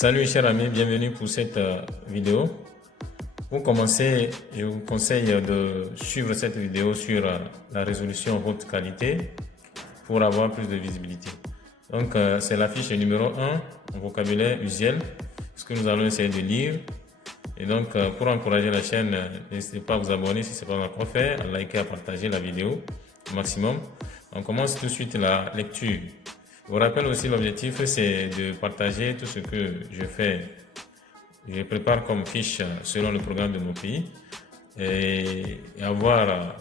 Salut chers amis, bienvenue pour cette vidéo. Pour commencer, je vous conseille de suivre cette vidéo sur la résolution haute qualité pour avoir plus de visibilité. Donc c'est la fiche numéro 1 en vocabulaire usuel, ce que nous allons essayer de lire. Et donc pour encourager la chaîne, n'hésitez pas à vous abonner si ce n'est pas encore fait, à liker, à partager la vidéo au maximum. On commence tout de suite la lecture. Je vous rappelle aussi, l'objectif c'est de partager tout ce que je fais. Je prépare comme fiche selon le programme de mon pays et avoir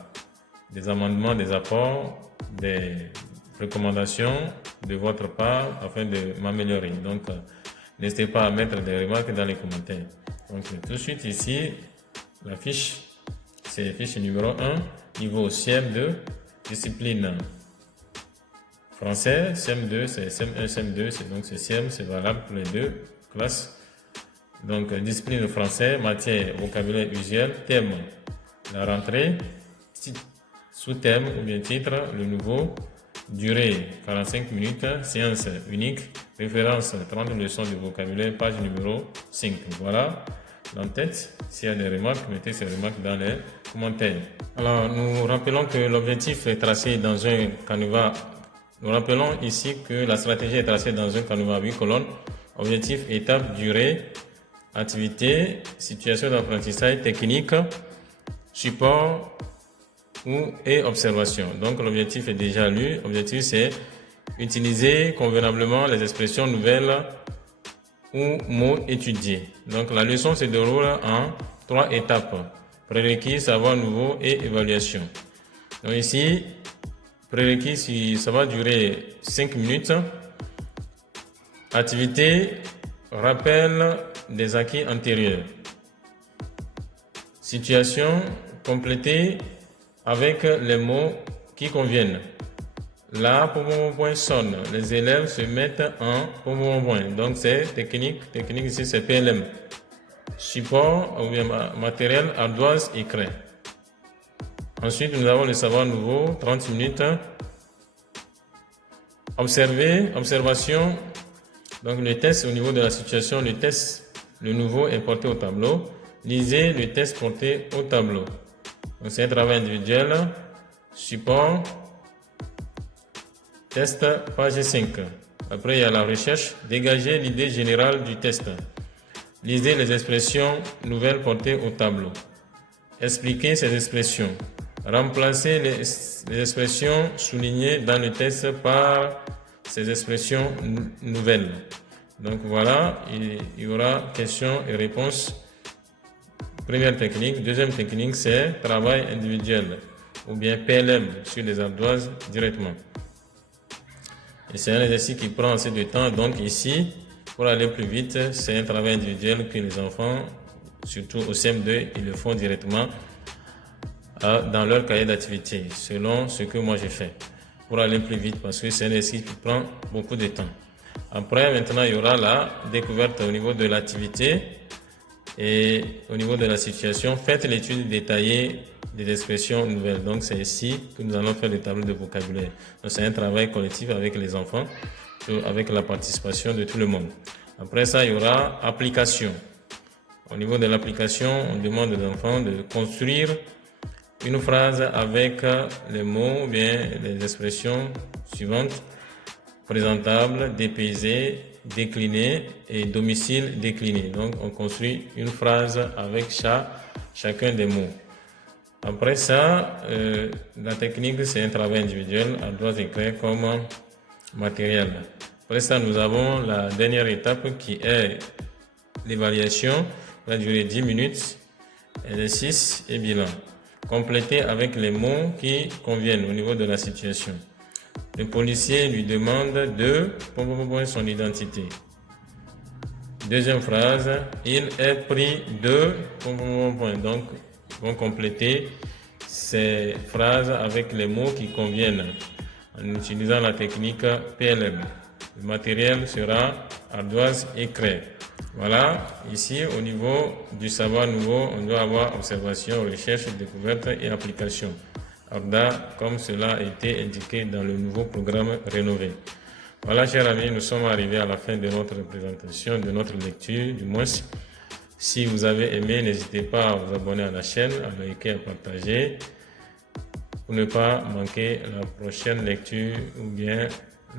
des amendements, des apports, des recommandations de votre part afin de m'améliorer. Donc, n'hésitez pas à mettre des remarques dans les commentaires. Donc, tout de suite ici, la fiche, c'est fiche numéro 1, niveau CM2, discipline français, CM2, c'est CM1, CM2, donc c'est CM, c'est valable pour les deux classes. Donc, discipline français, matière, vocabulaire usuel, thème, la rentrée, sous-thème ou bien titre, le nouveau, durée, 45 minutes, séance unique, référence, 30 leçons de vocabulaire, page numéro 5. Voilà l'entête. S'il y a des remarques, mettez ces remarques dans les commentaires. Alors, nous rappelons que l'objectif est tracé dans un canevas. Nous rappelons ici que la stratégie est tracée dans un canevas à 8 colonnes. Objectif, étape, durée, activité, situation d'apprentissage, technique, support et observation. Donc l'objectif est déjà lu. L'objectif c'est utiliser convenablement les expressions nouvelles ou mots étudiés. Donc la leçon se déroule en 3 étapes. Prérequis, savoir nouveau et évaluation. Donc ici, prérequis, ça va durer 5 minutes. Activité, rappel des acquis antérieurs. Situation, complétée avec les mots qui conviennent. Là, point sonne. Les élèves se mettent en point. Donc c'est technique. Technique ici c'est PLM. Support ou bien matériel, ardoise et craie. Ensuite nous avons le savoir nouveau, 30 minutes. Observer, observation. Donc le test au niveau de la situation, le test, le nouveau est porté au tableau. Lisez le test porté au tableau. Donc c'est un travail individuel. Support. Test, page 5. Après il y a la recherche. Dégagez l'idée générale du test. Lisez les expressions nouvelles portées au tableau. Expliquez ces expressions. Remplacez les expressions soulignées dans le test par ces expressions nouvelles. Donc voilà, il y aura questions et réponses. Première technique. Deuxième technique, c'est travail individuel ou bien PLM sur les ardoises directement. Et c'est un exercice qui prend assez de temps. Donc ici, pour aller plus vite, c'est un travail individuel que les enfants, surtout au CM2, ils le font directement dans leur cahier d'activité, selon ce que moi j'ai fait. Pour aller plus vite, parce que c'est un exercice qui prend beaucoup de temps. Après, maintenant, il y aura la découverte au niveau de l'activité et au niveau de la situation. Faites l'étude détaillée des expressions nouvelles. Donc, c'est ici que nous allons faire le tableau de vocabulaire. Donc, c'est un travail collectif avec les enfants, avec la participation de tout le monde. Après ça, il y aura application. Au niveau de l'application, on demande aux enfants de construire une phrase avec les mots ou bien les expressions suivantes: présentable, dépaysé, décliné et domicile décliné. Donc on construit une phrase avec chacun des mots. Après ça, la technique c'est un travail individuel à doigts et craie comme matériel. Après ça, nous avons la dernière étape qui est l'évaluation. Ça va durer 10 minutes, exercice et bilan. Compléter avec les mots qui conviennent au niveau de la situation. Le policier lui demande de son identité. Deuxième phrase, il est pris de donc ils vont compléter ces phrases avec les mots qui conviennent en utilisant la technique PLM. Le matériel sera ardoise et craie. Voilà, ici au niveau du savoir nouveau, on doit avoir observation, recherche, découverte et application. ARDA, comme cela a été indiqué dans le nouveau programme rénové. Voilà, chers amis, nous sommes arrivés à la fin de notre présentation, de notre lecture, du moins. Si vous avez aimé, n'hésitez pas à vous abonner à la chaîne, à liker, à partager, pour ne pas manquer la prochaine lecture ou bien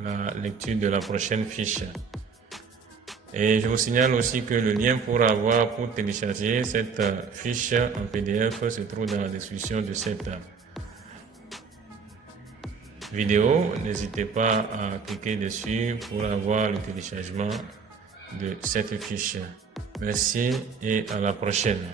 la lecture de la prochaine fiche. Et je vous signale aussi que le lien pour télécharger cette fiche en PDF se trouve dans la description de cette vidéo. N'hésitez pas à cliquer dessus pour avoir le téléchargement de cette fiche. Merci et à la prochaine.